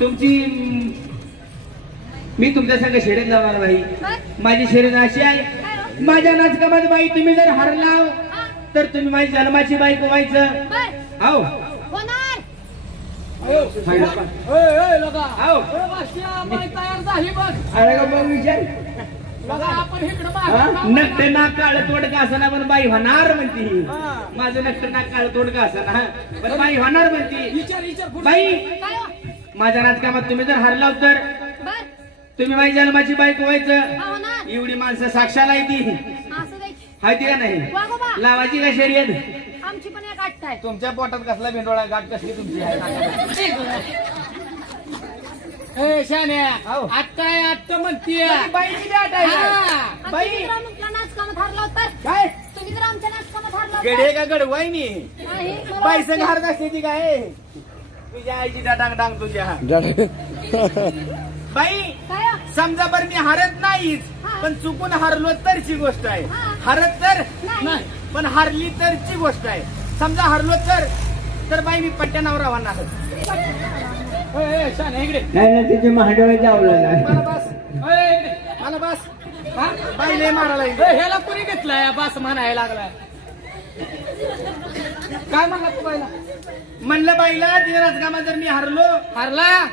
तुमची मी तुमच्या संग शर्यत लावणार बाई. माझी शर्यत अशी आहे, माझ्या नाचकामात बाई तुम्ही जर हरला तर तुम्ही माझी जन्माची बायको व्हायचं. हो नक्ट नाक काळ तोडका असना पण बाई होणार म्हणती. माझं नक्ट नाक काळ तोडका असना पण बाई होणार म्हणती. बाई माझ्या राजकामात तुम्ही जर हरला तर तुम्ही माझी जन्माची बायको व्हायचं. एवढी माणसं साक्षाला येते हायती का नाही? लावायची का शर्यत? आमची पण एक आठ आहे. तुमच्या पोटात कसला भेंडोळा गाठ कसली तुमची आहे? शान्या आत्ता आहे आत्ता म्हणतीये बाईची गाठ आहे. बाई नाचकामात हरला तर काय तुम्ही जर आमच्या नाचकामात हरला गडे का गडवाईनी नाही, मला बाई संग हारत असते ती काय? तुझ्या आईची डांग डांग तुझ्या बाई. काय समजा बरं मी हरत नाहीच पण चुकून हरलो तरची गोष्ट आहे. हरत तर नाही. पण हारली तरची गोष्ट आहे. समजा हरलो तर बाई मी पट्ट्या नवरा होणार. शान्या इकडे तिथे महाडोळे जावलं मला बस इकडे मला बस. हा बाई लय मारायला येते. ह्याला कुणी घेतलाय बस म्हणायला लागलाय. काय म्हणला तू बाईला? म्हणलं बाईला तिच्या राजकामात जर मी हरलो हरला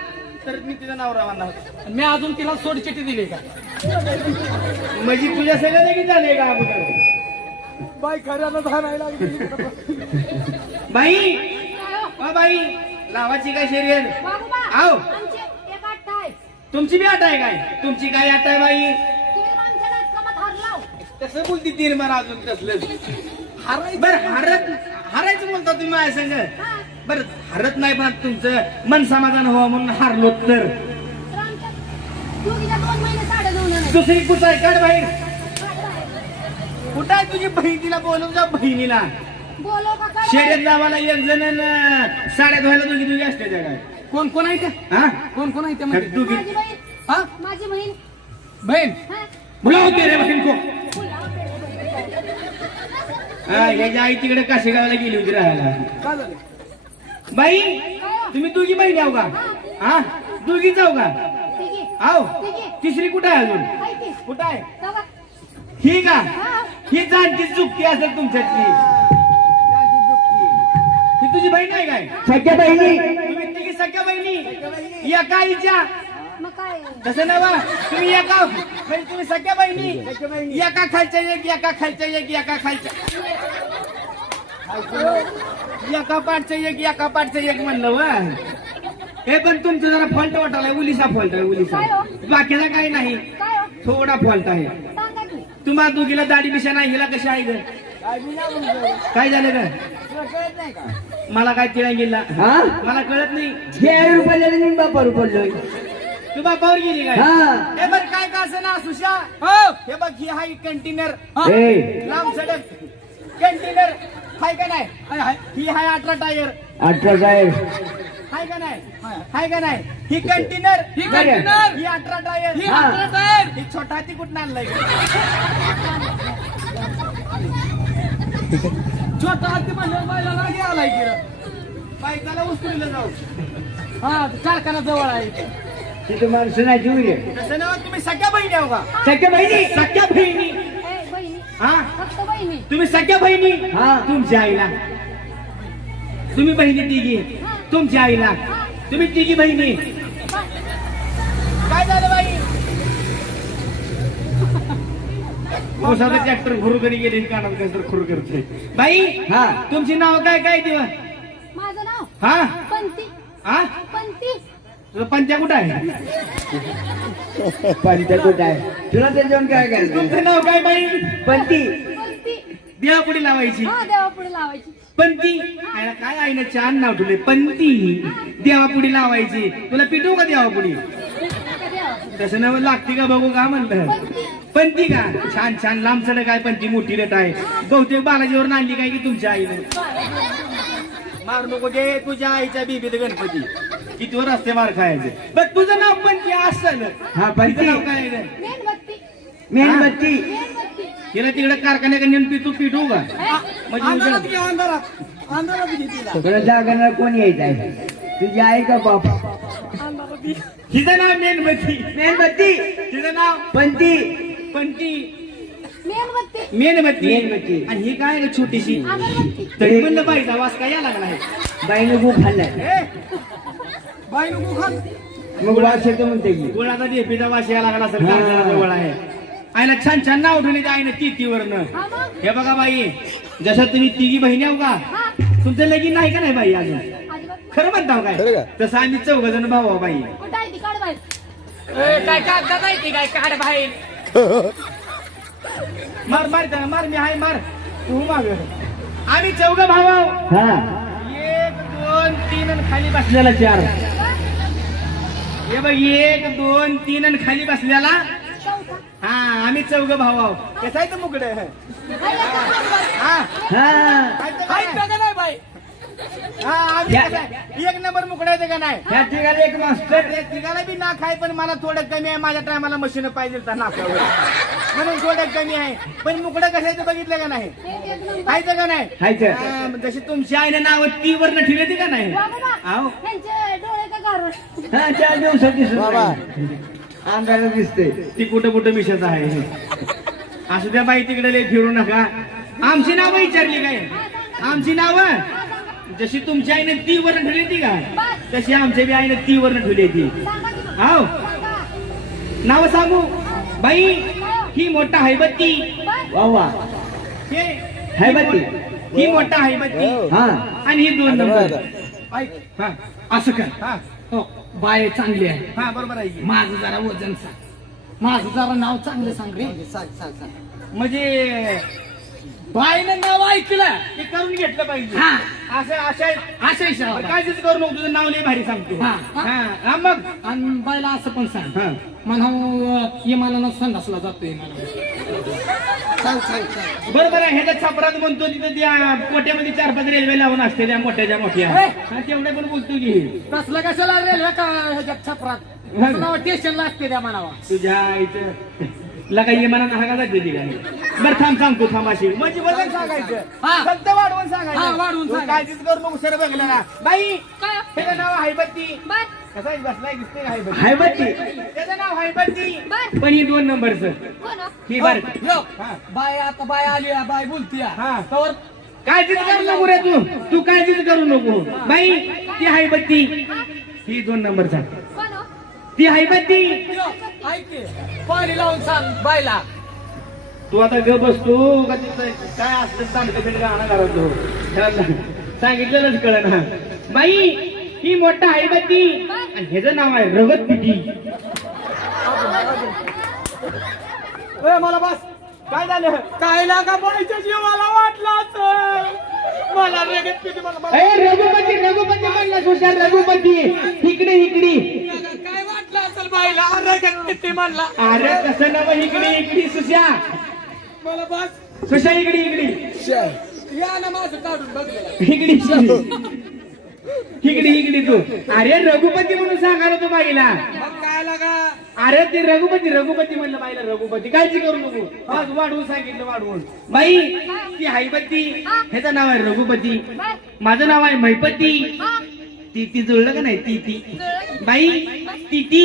तर मी तिचा नवरा होणार. मी अजून तिला सोडचिठी दिली का? म्हणजे तुझ्या सगळं लगेच झालंय का अगोदर? बाई खऱ्यानं धारायला लागली. बाई बाई लावाची काय शर्यत? वागोबा, आहो आमची एक आठ आहे. तुमची बी आट आहे काय? तुमची काय आट आहे बाई? तुम्ही जर आमच्या नाचकामात हरला तसं बोलती तीन मला अजून तसलं बरं हरायचं बोलता तुम्ही माझ्या संग. बरं हरत नाही पण तुमचं मन समाधान व्हावं म्हणून हारलो तर तर आमच्या दोघीच्या 2 महिने साडे जाऊन नाही. दुसरी कुठं आहे काढ बाहेर. कुठं आहे तुझी बहीण? तिला बोलवून जा बहिणीला. बोलो का काय? शर्यत लावायला एक जण साड्या धुवायला दोघी असते त्या काय? कोण कोण आहे त्या? हा कोण कोण आहे त्या मध्ये? दोघी माझी बहीण, हा माझी बहीण. बहीण हा? बोलावते रे बहीण को. हा याच्या आई तिकडे काशेगावला गेली होती राहायला. काय झालं? बाई तुम्ही दोघी बहीण आहो का? हा दोघी जाऊ का? ठीक आहे. आहो ठीक आहे. तिसरी कुठं आहे अजून? काय ते? कुठं आहे? जावा. ही का? हा. ही जाणती चुकती असेल तुमच्यातली. ही तुझी बहीण आहे काय? सख्या बहिणी तुम्ही तिघी सख्या बहिणी एका आईच्या? मग काय? तसं नवा तुम्ही एका म्हणजे तुम्ही सख्या बहिणी एका खालच्या एक एका खालच्या एक एका खालच्या एका पाठचं एक एका पाठचं एक म्हणलं वा. हे पण तुमचं जरा फॉल्ट वाटायला. उलिसा फॉल्ट आहे उलिसा. बाकीला काही नाही काय हो? थोडा फॉल्ट आहे. सांगा की. तुम्हा दोघीला दाढी बिशा नाही हिला कशी आहे ग? काय झालं ग? मला काय तिळा गेला हा मला कळत नाही. 10 रुपयाला मी बापावर पडलोय. तू बापावर गेली काय? हा. हे बघ काय का असं ना सुशा. हो हे बघ ही हाय कंटेनर ए लांब सडक कंटेनर हाय का नाही? ही हाय 18 टायर 18 टायर हाय का नाही? हाय का नाही? ही कंटेनर ही कंटेनर ही 18 टायर ही 18 टायर ही छोटा ती कुठं आणलाय? छोटा हाती म्हणल्यावर बायला लागे आलाय की रे. बायकाला उचलून जाऊ. हा कारखाना जवळ आहे. तिथे माणसं नाही जुळे. तसं ना तुम्ही सख्या बहिणी आहो का? सख्या बहिणी सख्या बहिणी. ए, बहिणी. हा फक्त बहिणी. तुम्ही सख्या बहिणी. हा. तुमच्या आईला तुम्ही बहिणी तिघी तुमच्या आईला तुम्ही तिघी बहिणी. काय झालं बाई? मोसाचं ट्रॅक्टर खुरकरी गेले कानात कसं खुर करतोय. बाई हा तुमची नाव काय काय तेव्हा? माझं नाव हा पंती. हा पंती. तुझं पंत्या कुठं आहे? पंत कुठं आहे? तुला त्याच्यावर काय करायचं? तुमचं नाव काय बाई? पंती पंती. देवापुढे लावायची हा देवापुढे लावायची. पंती. आईला काय आईनं छान नाव ठेवले पंती. देवापुढे लावायची. तुला पिटू का देवापुढे? तसं नाव लागते का बघू का म्हणलं? पंती का? छान छान लांब सडक आहे. पंती मोठी रेट आहे. बहुतेक बालाजीवर आणली काय की तुमच्या आईने? मार नको दे तुझ्या आईच्या बीबीत गणपती. किती वर असते मार खायचे. बघ तुझं नाव पंती असलं. हा पंती नाव काय आहे? मेणबत्ती. मेणबत्ती. मेणबत्ती. तिला तिकडे कारखान्याकडे नेऊन पिटू पिटू का? म्हणजे अंधारात उजळ. घे अंधारात अंधारात घे तिला. तुला जागरणार कोण यायचं आहे? तुझी आई का बाप? अंधारात हिचं नाव मेणबत्ती. मेणबत्ती तिचं नाव पंती पंती. मेणबत्ती मेणबत्ती. मेणबत्ती. आणि ही काय रे छोटीशी. अगरबत्ती तरी म्हणलं बाईचा वास काय यायला लागला आहे. बाईनं गो खाल्लाय बाई नको खात. मग वास येतो म्हणते की गुळाचा डेपीचा वास यायला लागला असेल. हा. कारखाना जवळ आहे. आईला छान छान नाव ठेवली आईनं तिथीवरनं. हा मग हे बघा बाई, जसं तुम्ही तिघी बहिणी आहो का, हा तुमचं लगीन नाही का नाही बाई अजून? अजिबात खरं म्हणताव खरं काय? का? तसं आम्ही 4 जण भाऊ आहो बाई. कुठं आहे ती काढ बाहेर काय कागदात आहे ती काय काढ बाहेर. मार मार त्याला, मार मी हाय मार तू माग. आम्ही 4 भाऊ आहो. हा 1 2 3 आणि खाली बसलेला 4. हे बघ 1 2 3 आणि खाली बसलेला. चौथा हा आम्ही 4 भाऊ आहो. कसं आहे तर मुकड हा हा ऐक का नाही बाई. हा आम्ही कसं आहे, 1 नंबर मुकडायचं का नाही. ह्या ठिकाणी एक मास्टर तिघाला बी नाक आहे, पण मला थोडं कमी आहे. माझ्या टायमाला मशीन पाहिजे तर नाकावर म्हणून थोडं कमी आहे. पण मुकडं कशाचं बघितलं का नाही? एक नंबर खायचं का नाही? खायचं. हा, जशी तुमची आईने नाव ती वरनं ठेवली का नाही? वा बाबा आहो त्यांचे डोळे का गार हा 4 दिवसात दिसत बाबा. नाही. अंगाला दिसते ती कुठं कुठं मिशत आहे. असू द्या बाई, तिकडे लय फिरू नका. आमची नावं विचारली काय? आमची नावं जशी तुमच्या आईने ती वरनं ठेवली ती का, तशी आमच्या बी आईने ती वरनं ठेवली ती. सांगा की मग. आहो सांगा. नाव सांगू बाई. ही मोठा हैबत्ती. बर वा वा हे हैबत्ती. ही मोठा हैबत्ती. हा आणि ही 2 नंबर. ऐक हा असं कर. हा हो, बाय चांगली आहे. हा बरोबर आहे की. माझं जरा वजन सांग. माझं जरा नाव चांगलं सांग रे. म्हणजे बाईनं नाव ऐकलं ते करून घेतलं पाहिजे. हा असं अशा असं इशारा. काळजीच करू नको. तुझं नाव लय भारी सांगतो. हा. हा हा मग आणि बाईला असं पण सांग हा म्हणा इमानानं संडासला जातोय मला. बरोबर आहे. ह्याच्या छापरात म्हणतो तिथं त्या पोट्यामध्ये 4-5 रेल्वे लावून असते त्या मोठ्याच्या मोठ्या. हे. हा, तेवढे पण बोलतो की कसलं कशाला रेल्वे का ह्याच्यात छपरात नाव स्टेशनला असते त्या म्हणावा. तुझ्या इथं लगा इमानानं हाका जाते ती काय. बरं थांब सांगतो थांबाशी म्हणजे वजन सांगायचं. हा. फक्त वाढवून हा, सांगायचं. वाढवून तू सांगायचं. काळजीच करू नको. सर बघलं ना बाई. काय त्याचं नाव हैबत्ती. बर कसा बसलाय दिसते का हैबत्ती? हैबत्ती. त्याचं नाव हैबत्ती. बर पण ही 2 नंबरचं. कोण हो? ही बर यो, हा. बाय आता बाय आली बाय बोलती हा. तर काळजीच करू नको रे तू काळजीच करू नको बाई. ती हैबत्ती. ही 2 नंबरचा. कोण हो? ती हैबत्ती. ऐक की, पाणी लावून सांग बायला. तू आता ग बसतो का तिथं काय असतं चांगलं बिल गाणं घालतो. सांगितलेलंच कळ ना बाई. ही मोठा हैबत्ती आणि ह्याचं नाव आहे रगतपिटी. ए, मला बस. काय झालं? काय लागा बाईच्या जीवाला वाटलं मला रेगत किती मला ए रघुपती रघुपती म्हणला सुशांत रघुपती. इकडे इकडे. काय वाटलं असेल बाईला रेगत किती म्हणला. अरे कसं नव इकडे इकडे सुशा. मला बस. सुशा इकडे इकडे या ना माझं काढून बघलेलं. इकडे इकडे इकडे तू. अरे रघुपती म्हणून सांगायला तू बाईला. मग काय लागा. अरे ते रघुपती रघुपती म्हणलं बाईला रघुपती. काळजी करू नको. आज वाढवून सांगितलं वाढवून. बाई ती हैबत्ती. ह्याचं नाव आहे रघुपती. बर माझं नाव आहे महिपती. हा ती जुळलं का नाही ती बाई. ती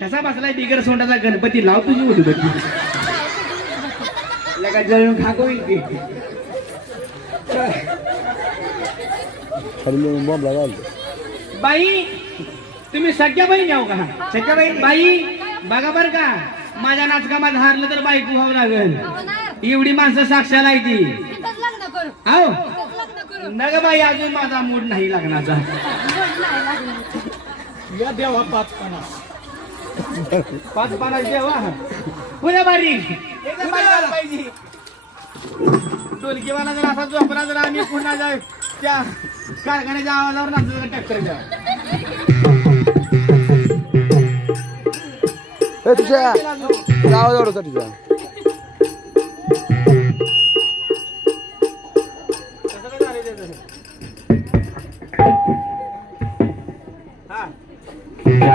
कसा बसलाय बिगर सोंडाचा गणपती. लाव तुझी उदबत्ती. लगा जळून खाको की खाली बॉम्ब लागला. बाई तुम्ही सगळ्या बहीण आहो का? सगळ्या बहीण. बाई बघा बर का, माझ्या नाचकामात हारलं तर बाई व्हावं लागेल. अहो नाही एवढी माणसं साक्षाला आहे ती. तिथंच लग्न करू हो तिथंच लग्न करू नग बाई, अजून माझा मूड नाही लग्नाचा. गोड नाही लागलं. या देवा 5 5 पानाची देवा पुऱ्या बारीक एकदम बारीक झालं पाहिजे. ढोलकीवाला जर असा झोपला जर आम्ही पुन्हा जाय त्या कारखान्याच्या आवाजावर नाचतो ट्रॅक्टरच्या. ए तुझ्या गावाजवळ तुझ्या कसं काय झालं त्याचं? हा हे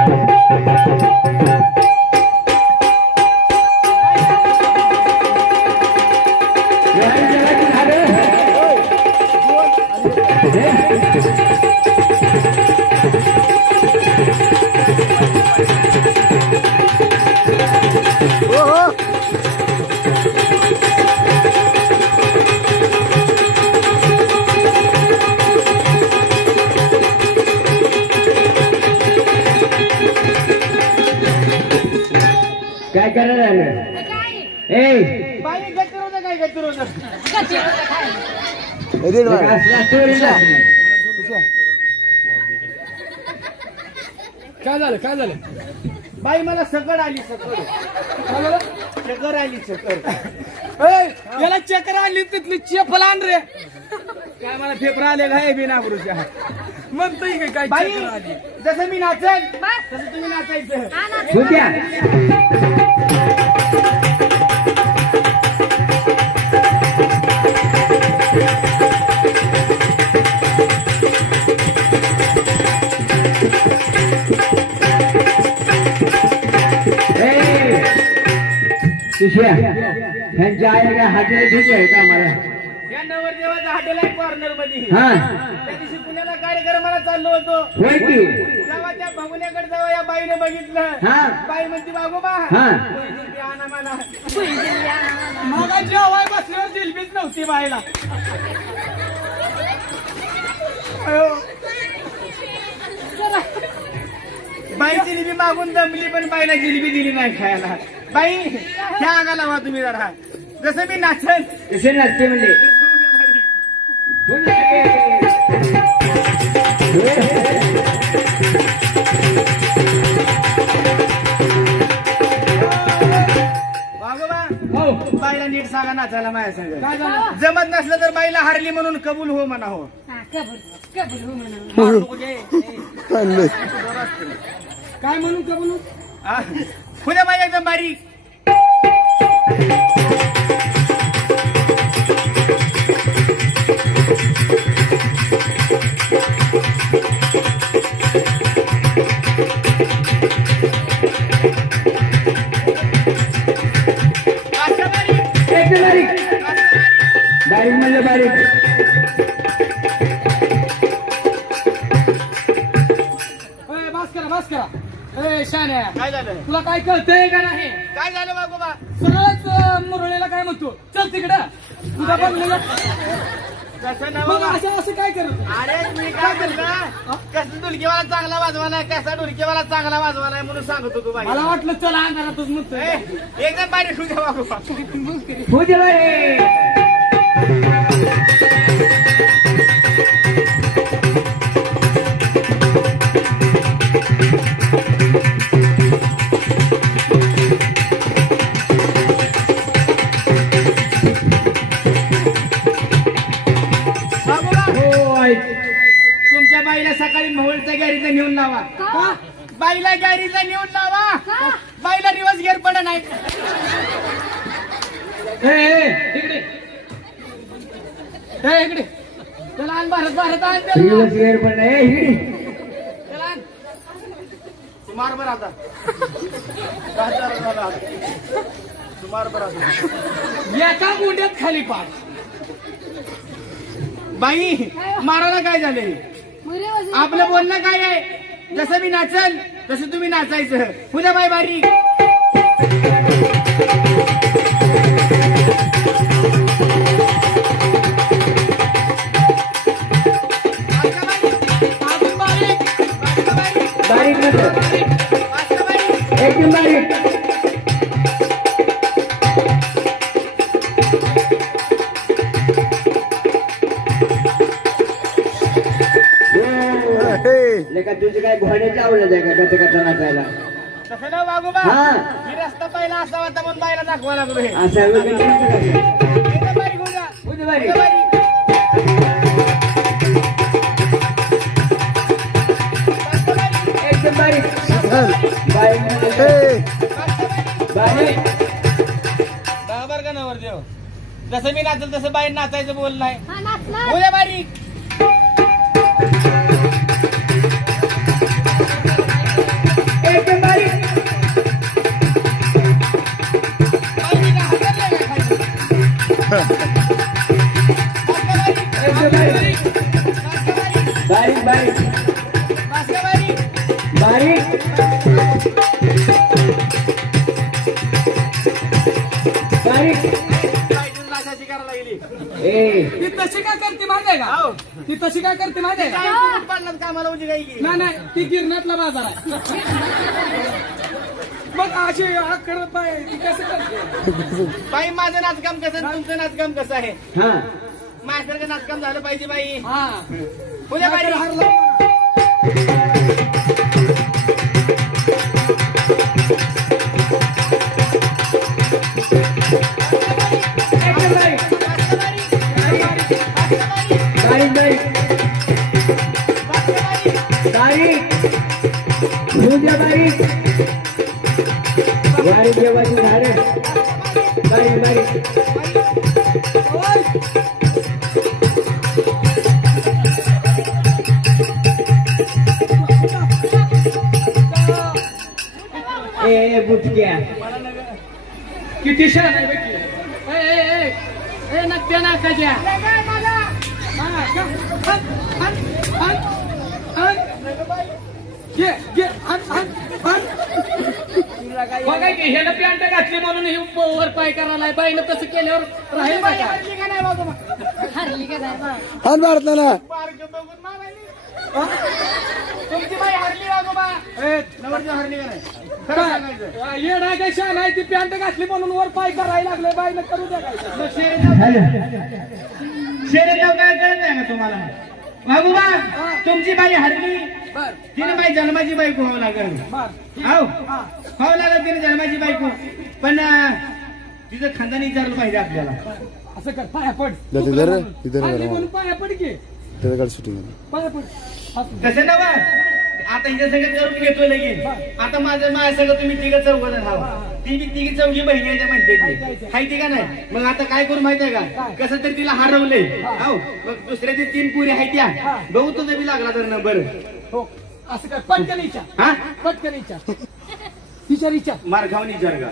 काय करायला आलं हे काय ए बाई गती रोज काय गती रोज गच्ची होतं काय हे दे बाळा. असला story नाही. काय झालं काय झालं बाई मला सकड आली सकड काय झालं चक्कर आली चक्कर ए, याला चक्कर आली तिथली चेपल आण रे काय मला फेफरा आले काय बिनाबरूच्या म्हणतोय की काय बाई चक्कर आली जसं मी नाचेल बस तसं तुम्ही नाचायचं हा ना भूत्या शिष्या ह्यांच्या आईला हाटेला ठीक आहे का मला या नवरदेवाचा हॉटेल आहे कॉर्नर मध्ये हा त्या दिवशी पुण्याला कार्यक्रमाला चाललो होतो होय की जेव्हा त्या बघण्याकडे जावं या बाईने बघितलं हा. बाई म्हणते बागोबा हा. जिलबी आणा म्हणा मग जेवाय बसल्यावर जिलबीच नव्हती बायला बाई जिलेबी मागून दमली पण बाईला जिलेबी दिली नाही खायला बाई ह्या अंगाला वा तुम्ही जरा जसं मी नाचल कसे नाचते म्हणजे बागोबा हो बाईला नीट सांगा नाचायला माझ्या संग काय झालं जमत नसलं तर बाईला हारली म्हणून कबूल हो म्हणा हो हा कबूल हो म्हणून मारू नको जे. चाललंय. काय म्हणू का म्हणू हा. फुले बाई एकदम बारीक असं बारीक. एकदम बारीक असं बारीक. बारीक म्हणजे बारीक ए, बस करा ए शान्या काय झालं तुला काय कळतंय का नाही काय झालं बागोबा सरळच मुरळीला काय म्हणतो चल तिकडं तुझा बघलेला कसं मग नवं असं काय करत अरे मी काय म्हणलं कसं ढोलकीवाला चांगला वाजवालाय कसा ढोलकीवाला चांगला वाजवालाय म्हणून सांगत होतो बाई मला वाटलं चला अंधारातच म्हणतोय ए, एकदम बारीक होऊ द्या बागोबा भूत्या बाई बागोबा होय तुमच्या बाईला सकाळी मोहोळच्या गॅरीला नेऊन लावा का बाईला गॅरीला नेऊन लावा का बाईला दिवस घेर पड नाही इकडे इकडे चला आण भारत आण त्याला. दिवस वेळ पण नाही हिडी चला आण. सुमार बर आता सुमार बर आता एका गुंड्यात खाली पाड बाई मारायला काय झाले मुरे वाजून आपलं बोलणं काय आहे जसं मी नाचल तसं तुम्ही नाचायचं पुन्हा बाई बारीक अजून बारीक. बारीक नको एकदम बारीक हे. लेका तुझी काय घोड्याची आवडत आहे का कसं कसं नाचायला तसं ना बागोबा हा. ही रस्ता पहिला असा होता म्हणून बाईला दाखवा लागलो हे असं वगैरे नसतं का? एकदम बारीक होऊ द्या. होऊ दे बारीक. एकदम बारीक. एकदम बारीक चल. बारीक म्हणजे हे. बारीक बरोबर का नवरदेव जसं मी नाचल तसं बाई नाचायचं बोल नाही हा नाचणार बोल्या बारीक एकदम बारीक बाई का हाताला काय खाली? एकदम बारीक बारीक बारीक बासका बारीक बारीक बारीक बाईतून नाचायची करायला गेली ए ती तशी काय करते माहिती आहे हो. का ती तशी काय करते माहिती आहे का काय कुठं पडलं कामाला उजी काही नाही ती गिरण्यातला बाजार आहे मग अशी करत नाही ती कसं करते बाई माझं नाचकाम कसं तुमचं नाचकाम कसं आहे हा माझ्यासारखं नाचकाम झालं पाहिजे बाई हा उद्या बाई बारीक बारीक बारीक होऊ द्या बारीक बारीक जेवायची झाडं बारीक बारीक ए बुटक्या किती शहर आहे बेटी नक्त्या नाकाच्या बघा की ह्याला पॅन्ट घातली म्हणून ही वर पाय करायला बाईनं तसं केल्यावर राहील हरली का नाही हात मारत ना तुमची बाई हरली वागोबा नवरची हरली का नाही खरं सांगायचं येडा काय शान आहे ती पॅन्ट घातली म्हणून वर पाय करायला लागले बाईनं करू द्या काय मग शेरेगाव काय कळत नाही का तुम्हाला वागोबा तुमची बाई हरली बर तिने बाई जन्माची बायको व्हावं लागेल बर हो व्हावं लागेल तिने जन्माची बायको पण तिचं खानदानी विचारलं पाहिजे आपल्याला असं कर पाया पड इधर इधर हल्ली म्हणून पाया पड की शूटिंग पाया पड असं. कसं ना बा आता हिच्या सगळं करून घेतोय लगेच आता माझ्या सगळं तुम्ही तिघं चौघ राहा ती तिघी चौघी बहिणी म्हणते ती हाय ती का नाही मग आता काय करू माहितीये का कसं तरी तिला हरवलंय हो मग दुसऱ्याची 3 पुरी आहेत त्या बघू तुझं बी लागला तर नंबर हो असं कर पटकन विचार हा पटकन विचार विचार विचार मार खाऊन विचार का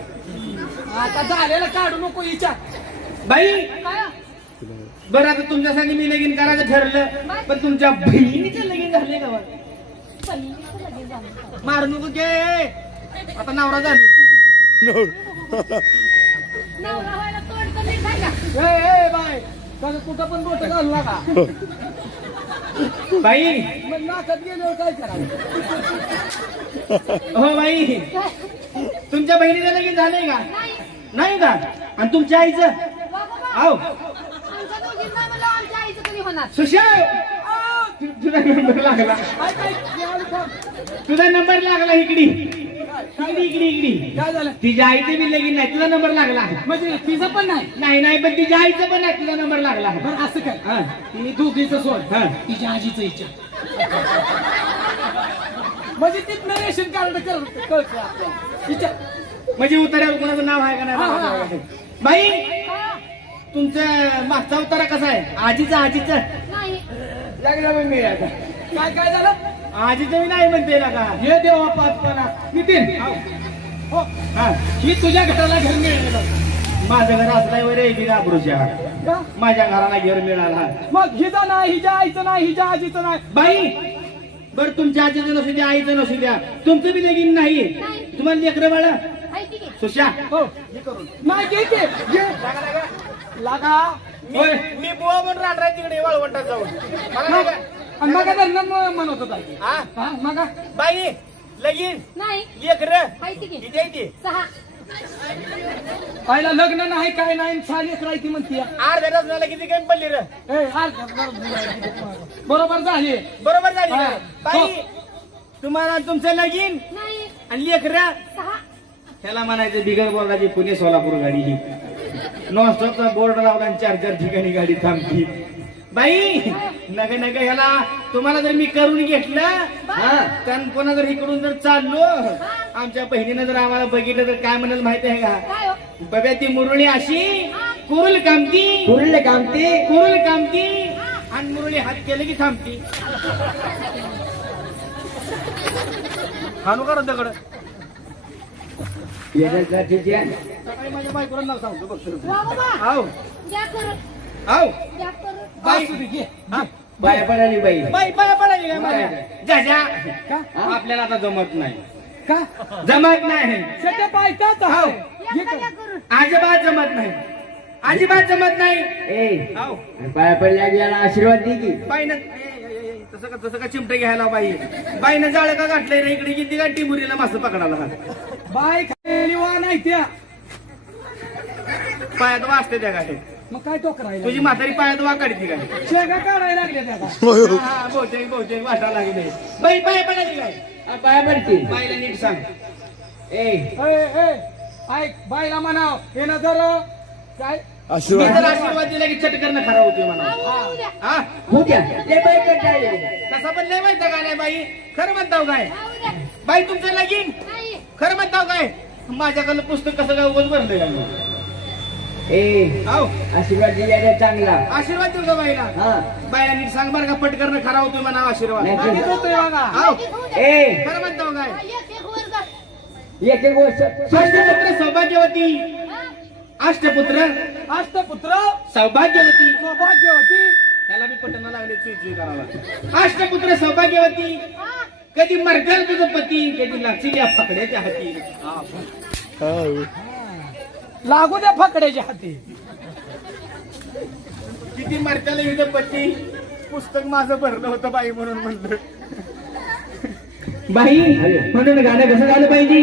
आता झालेला काढू नको विचार बाई काय बरं आता तुमच्या संगी मी लगीन करायचं ठरलं पण तुमच्या बहिणीचं लगीन झाले का बा? पनीरचं लगेच झालं. मारू नको गे आता नवरा झाली नवरा व्हायला तोड तर नाही खायला. ए बाय कसं कुठं पण बोट घालू नका बाई मग नाकात गेल्यावर काय करावं हो बाई तुमच्या बहिणीचं लगीन झालंय का नाही. नाही का आणि तुमच्या आईचं वा बाबा. आहो आमच्या दोघींना म्हणलं आमच्या आईचं कधी होणार सुशा तुझा नंबर लागला काय काय यार थांब. तुझा नंबर लागला इकडी इकडी काय झालं तिच्या आईचं बी लगीन नाही तुझा नंबर लागला म्हणजे तिचं पण नाही नाही नाही पण तिच्या आईचं पण नाही तुझा नंबर लागला बरं असं काय हा ती दोघीचं सोड हा तिच्या आजीचं इच्छा म्हणजे तिथनं रेशन कार्ड कळतं आपल्याला विचार म्हणजे उतार्यावर कोणाचं नाव आहे का हा, हा, हा. नाही बाई तुमचं मागचा उतारा कसा आहे आजीचं नाही. लागला मग मी आता काय काय झालं आजीचं मी नाही म्हणते ना का हे देवा पाचपणा नितीन हो हा ही तुझ्या घराला घर मिळालं माझं घर असलाय वर एक आबरूच्या का माझ्या घराला घर मिळाला मग हिचा नाही हिच्या आईचं नाही हिच्या आजीचं नाही बाई बर तुमच्या आजीचं नसू द्या आईचं नसू द्या तुमचं बी लगीन नाही नाही. तुम्हाला लेकरं बाळा माहिती की सुशा हो नाही घे की घे लागा होय मी बुवा म्हणून राहणार तिकडे वाळवंटात जाऊन मला नाही का? आणि मग म्हणत होता हा हा मग बाई लगीन नाही. लेकरं माहिती की किती आहे ती 6. पहिला लग्न नाही काय नाही साली राहती म्हणती अर्ध्या डझनाला किती काही पडली र बरोबर झाली बरोबर झाली हा. का? बाई तुम्हाला तुमचं लगीन नाही. आणि लेकरं 6. त्याला म्हणायचं बिगर बोर्डाची पुणे सोलापूर गाडी ही नॉनस्टॉपचा बोर्ड लावला आणि 4 ठिकाणी गाडी थांबती बाई नग ह्याला तुम्हाला जर मी करून घेतलं तर कोणा जर इकडून जर चाललो आमच्या बहिणीनं जर आम्हाला बघितलं तर काय म्हणाल माहिती आहे का काय हो? बघा ती मुरळी अशी कुरुल कामती कुरले कामते कुरुल कामती आणि मुरळी हात केलं की थांबती हानू करा दगड सकाळी माझ्या बायकोला नाव सांगतो बघ वा बाबा. आव द्या करून. आव द्या करून. बाई घे बाया पडाली बाई बाई पाया पडायली काय मला जाजा का आपल्याला आता जमत नाही का जमत नाही सध्या पायकाच हाव. द्या का द्या करून. अजिबात जमत नाही अजिबात जमत नाही ए आव पाया पडल्या गेला आशीर्वाद दे की बाई न तसं का चिमटे घ्यायला बाई बाईनं जाळ का गाठलंय रे इकडे किती का टिमुरीला मासं पकडायला बाय खाली वा नाही त्या पायात वाजते त्या गाठी मग काय तो करायला तुझी म्हातारी पायात वा काढती काय शेगा काढायला लागले त्याला हा बहुतेक वाटा लागले बाई पाया पडायची काय पाया पडती बाईला नीट सांग ऐक बाईला म्हणाव हे ना जर काय मी आशीर्वाद जर आशीर्वाद दिला की चटकरणं खरा होते म्हणा हा होत्या ते बाई कटाळले तसा पण नाही माहिती का नाही बाई खरं म्हणताव काय बाई तुमचं लगीन नाही. खरं म्हणताव काय माझ्याकडलं पुस्तक कसं काय उगाच भरलंय का मग? आहो आशीर्वाद दिलेला चांगला आशीर्वाद देऊ का बाईला हा बाईला नीट सांग बरं का पटकरणं खरा होतोय म्हणा आशीर्वाद नाही. लगेच होतोय बघा आहो ए खरं म्हणताव काय एक वर्ग एक एक गोष्ट अष्टपुत्र सौभाग्यवती अष्टपुत्र अष्टपुत्र सौभाग्यवती सौभाग्यवती त्याला मी पटना लागले चुई करावा अष्टपुत्र सौभाग्यवती कधी मरकल तुझं पती कधी लागतील या फकड्याच्या हाती लागू द्या फकड्याच्या हाती किती मरकल तुझं पती पुस्तक माझं भरलं होतं बाई म्हणून म्हणलं बाई म्हणून गाणं कसं झालं पाहिजे